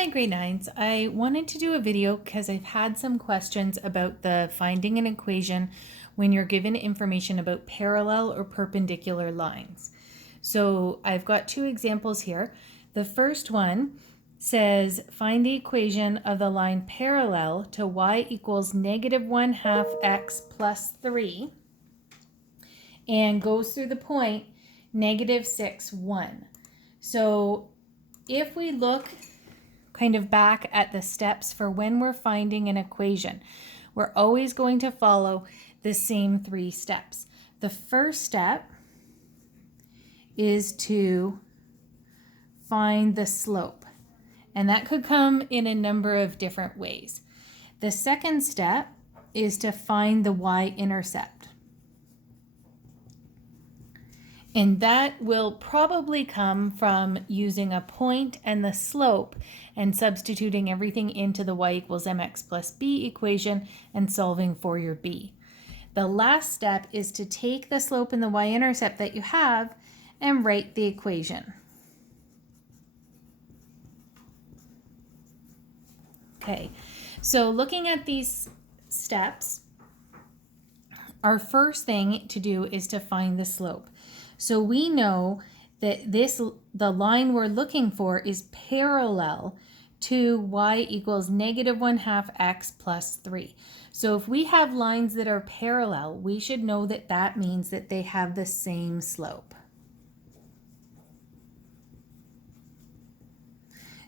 Hi grade 9s. I wanted to do a video because I've had some questions about the finding an equation when you're given information about parallel or perpendicular lines. So I've got two examples here. The first one says find the equation of the line parallel to y equals -1/2 x plus 3 and goes through the point -6, 1. So if we look kind of back at the steps for when we're finding an equation, we're always going to follow the same 3 steps. The first step is to find the slope, and that could come in a number of different ways. The second step is to find the y-intercept. And that will probably come from using a point and the slope and substituting everything into the y equals mx plus b equation and solving for your b. The last step is to take the slope and the y-intercept that you have and write the equation. Okay, so looking at these steps, our first thing to do is to find the slope. So we know that the line we're looking for is parallel to y equals -1/2 x plus 3. So if we have lines that are parallel, we should know that that means that they have the same slope.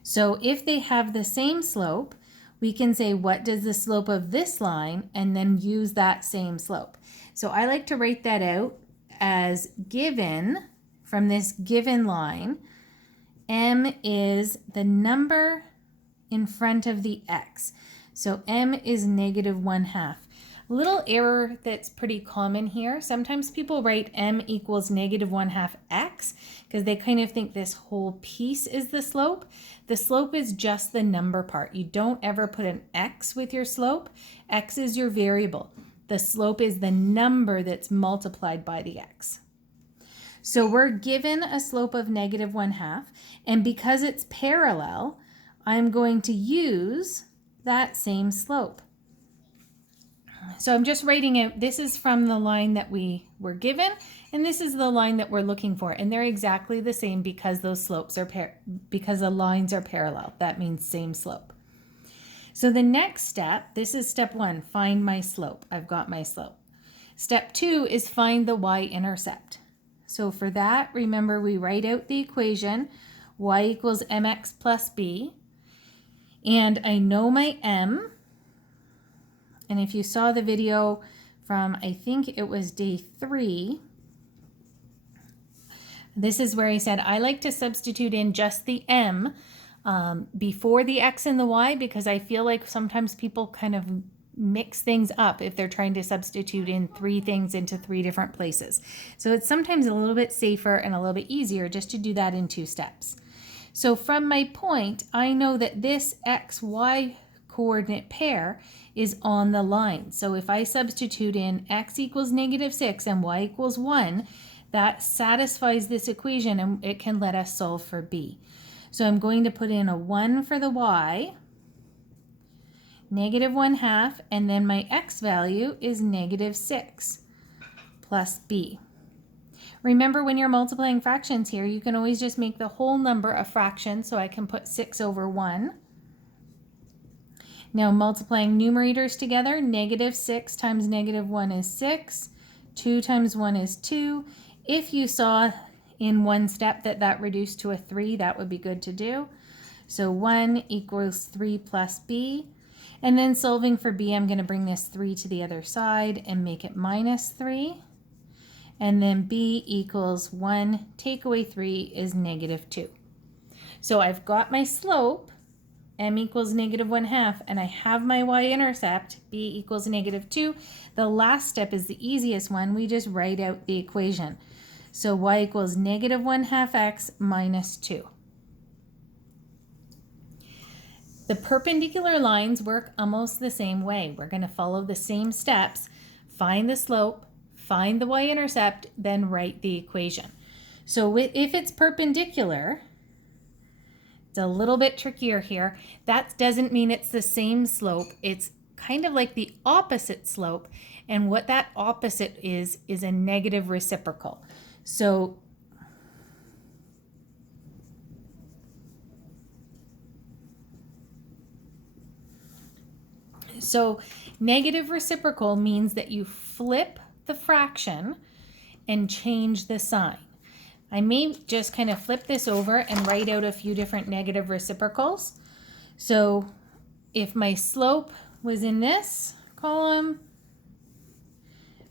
So if they have the same slope, we can say, what does the slope of this line, and then use that same slope. So I like to write that out as given from this given line. M is the number in front of the x. So m is -1/2. A little error that's pretty common here. Sometimes people write m equals -1/2 x because they kind of think this whole piece is the slope. The slope is just the number part. You don't ever put an x with your slope. X is your variable. The slope is the number that's multiplied by the x. So we're given a slope of -1/2, and because it's parallel, I'm going to use that same slope. So I'm just writing it. This is from the line that we were given, and this is the line that we're looking for, and they're exactly the same because those slopes are because the lines are parallel. That means same slope. So the next step, this is step 1, find my slope. I've got my slope. Step 2 is find the y-intercept. So for that, remember we write out the equation, y equals mx plus b, and I know my m, and if you saw the video from, I think it was day 3, this is where I said I like to substitute in just the m before the x and the y, because I feel like sometimes people kind of mix things up if they're trying to substitute in 3 things into 3 different places. So it's sometimes a little bit safer and a little bit easier just to do that in 2 steps. So from my point, I know that this x-y coordinate pair is on the line. So if I substitute in x equals -6 and y equals 1, that satisfies this equation and it can let us solve for b. So I'm going to put in a 1 for the y, -1/2, and then my x value is -6 plus b. Remember, when you're multiplying fractions here, you can always just make the whole number a fraction, so I can put 6 over 1. Now multiplying numerators together, -6 times -1 is 6, 2 times 1 is 2. If you saw in one step that reduced to a 3, that would be good to do. So 1 equals 3 plus b. And then solving for b, I'm going to bring this 3 to the other side and make it -3. And then b equals 1, take away 3 is -2. So I've got my slope, m equals -1/2, and I have my y-intercept, b equals -2. The last step is the easiest one. We just write out the equation. So y equals -1/2 x minus 2. The perpendicular lines work almost the same way. We're going to follow the same steps, find the slope, find the y-intercept, then write the equation. So if it's perpendicular, It's a little bit trickier here. That doesn't mean it's the same slope. It's kind of like the opposite slope. And what that opposite is a negative reciprocal. So negative reciprocal means that you flip the fraction and change the sign. I may just kind of flip this over and write out a few different negative reciprocals. So if my slope was in this column,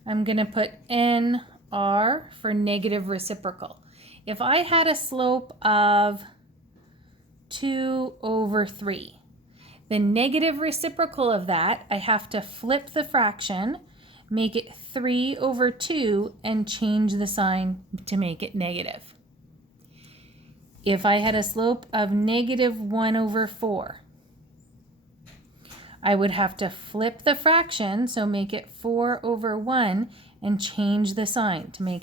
I'm going to put NR for negative reciprocal. If I had a slope of 2/3, the negative reciprocal of that, I have to flip the fraction, make it 3/2, and change the sign to make it negative. If I had a slope of -1/4, I would have to flip the fraction, so make it 4/1, and change the sign to make